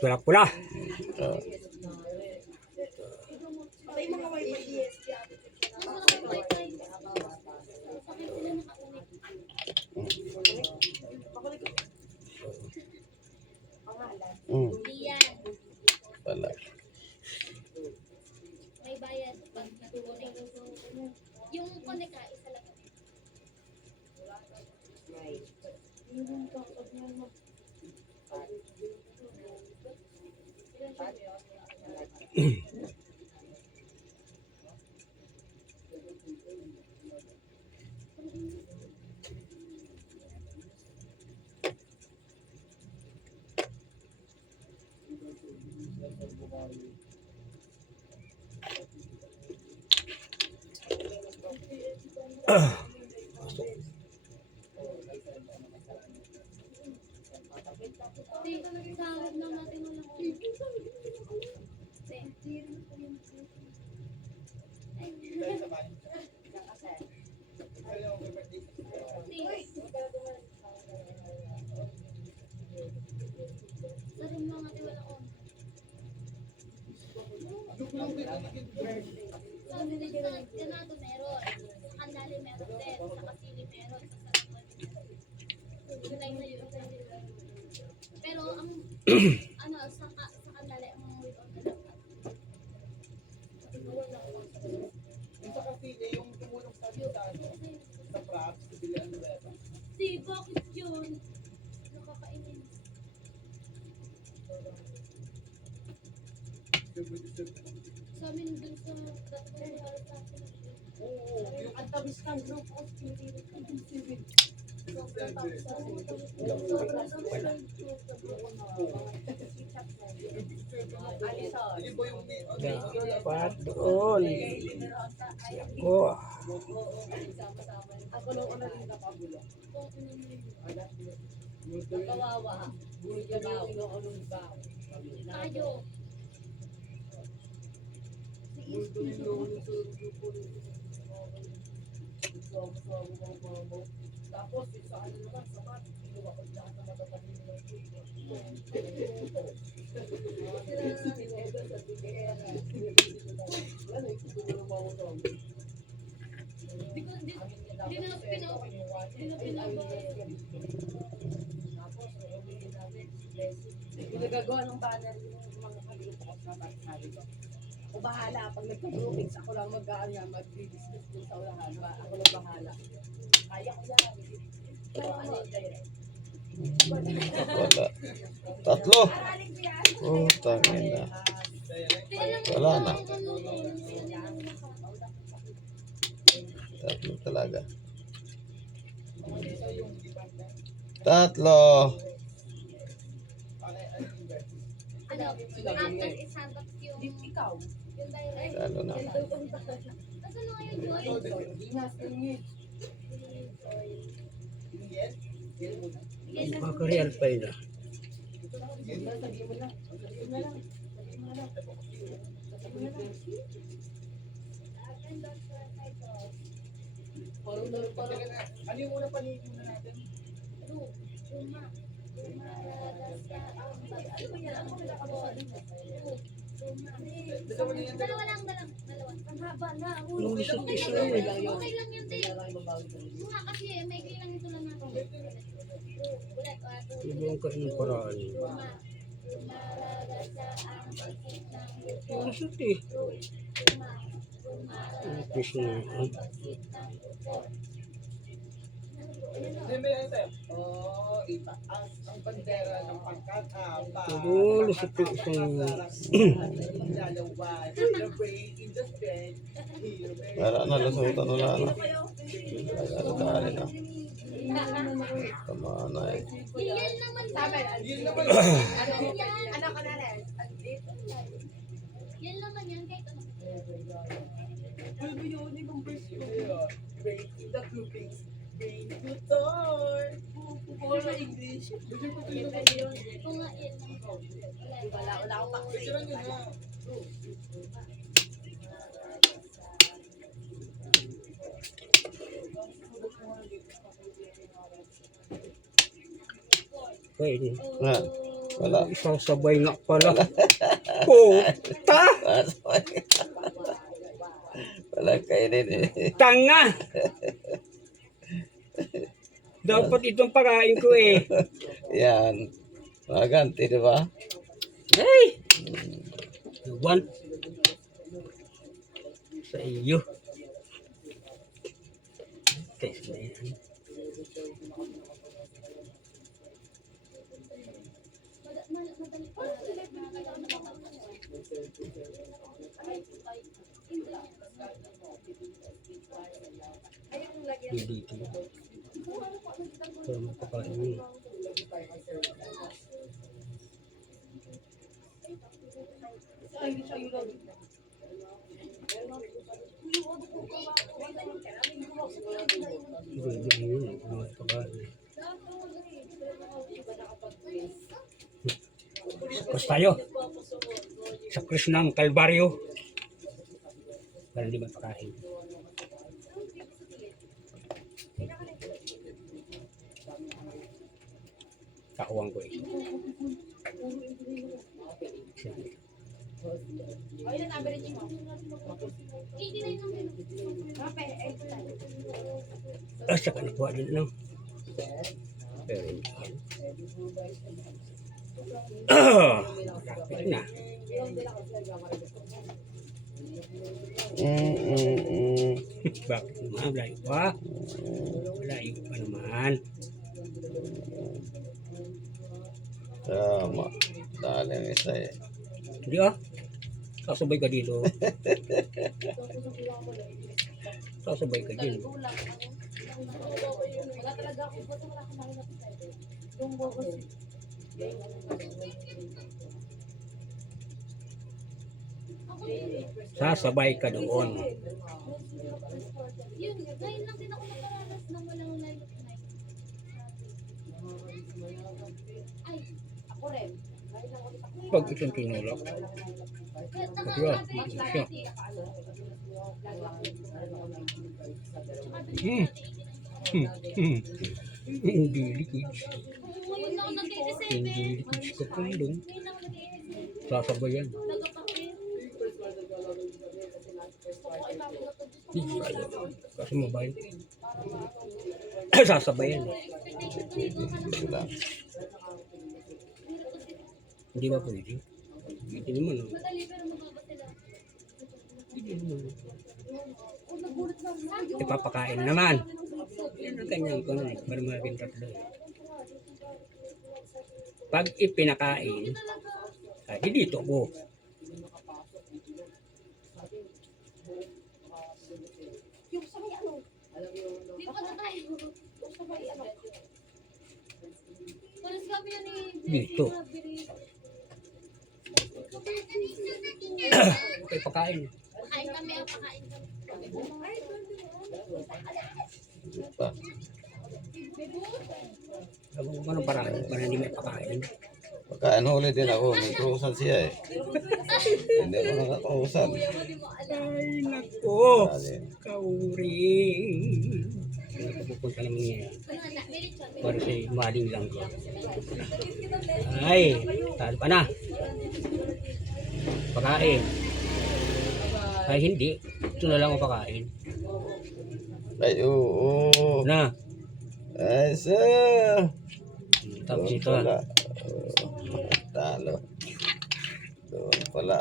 pula-pula. Ah, mm, Diyan. wala. May bayad pag natuloy. Yung connect ka, isa lang. Hindi, Din sa ganado meron. Sa kandali meron din. Sa kasili meron. Sa sarapon. Pero ang ano sa sa kandali ang mga sa Castilla, yung tumulong sa sa ano, sa props, bili ang nuweba. Di, bakit yun? Nakakainin. Sa amin dun sa dati ko yung halos natin. Oo, yung Ang tamis ng group of ano, Dapat doon. Ako. Ako lang. Kung ano yun. Kawawa. Ng anong ba? Tayo. Tapos, sa ano naman, sa mat, kinuha ko lahat ng matatanim ng grupo. Sineda sa tigera. Wala, ikutulong ako to. Di ko, di, Amin niya di na dapat pina, kinuha di na pinabayad. Tapos. Pinagagawa ng banner yung mga kagrupo ko sa ko. Ako bahala, pag nagka-groupings, ako lang mag-aanya, mag-discuss dun sa ulahan. Ba, ako lang bahala. Kaya ko yan. Pero ano, direct. Wala. Tatlo. Oh, tangin na. Wala na. Tatlo talaga. Tatlo. Ano, after isandok yung, Di ikaw. yung direct. Na. Nasaan na Makareal pa yun. ah. Parang parang ano yung una panigin na natin? Ruma, Rasta, ang Ano ba yan? Ano ba nakakabawa? Dalawa na yan. Dalawa lang, dalawa. Ang haba na. Uy, Yung Okay isa't lang. Okay lang yun, rin. Mukha kasi, may kailang ito lang natin. Ibang ka ng paraan. Ang isot eh. Ang fish na. Hindi ba yan tayo? Oo, itaas ang bandera ng pangkatapa. Siguro sa bed, here may Wala na. Lusutan wala na. Wala na. na. Tama na eh. Yan naman yan. Naman. ano, Yan. ano ka na rin? Yan naman yan. Kahit ano. Ano ba yun? Ko. Rain in the groupings, door. Puro English. Gusto ko ito nga yan. Wala. Wala, wala akong na. Pwede. Oh. Wala. Isasabay nga pala. Puta! Wala kainin eh. Tanga! Dapat itong pakain ko eh. Yan. Maganti, di ba? Hey! Iwan. Sa iyo. Test na yan. Mad- Hindi dito. Para mapakain mo. Hindi yun. Mga pakain. Tapos tayo. Sa krus ng Kalbaryo. Para hindi mapakain. Kakuwang ko eh. Ay, na average mo. 89 lang yun. Okay, ay, Ah, saka nakuha din lang. Pero hindi. Ah, na. Mm, mm, mm. Bakit naman? Layo pa. Layo pa naman. Hindi ah. Sasabay ka dito. Sasabay ka din. Wala talaga ako. Wala akong malinap sa Yung bogos. Sasabay ka doon. Yun, ngayon lang din ako nakaranas ng walang live. Ay, Ako rin. Pag itong tinulak. kaya bakla lang siya. Hmm. Hmm. Hmm. Hindi likid. Ngayon lang ako nag-i-receive Hindi likid sa pulong. Ngayon lang ako nag-i-receive. Sasabayan. Hindi kaya. Kasi mabay. Sasabayan. Wala. Hindi ba pwede? Hindi naman. oh. Oh. Sabi Ipapakain naman. Yan ang kanyang kuno. Para maging tatlo. Pag ipinakain, ay dito ko. Yung sa may ano. Di pa na tayo. Yung sa may ano. Walang Dito. Okay, pakain. Pakain kami, ah, pakain kami. Pa. Sabi ko ano paraan para hindi may pakain. Pagkaan huli din ako. May krusan siya eh. Hindi ako nakakausan. Ay, nako. Kauring. Ano pupunta naman niya? Ano. Para si maling lang ko. Ay, talo pa na. Pakain. Ay, hindi. Ito na lang ako pakain. Ay, oo. Na. Ay, sir. Tapos ito. pala. Oh, Talo. Doon pala.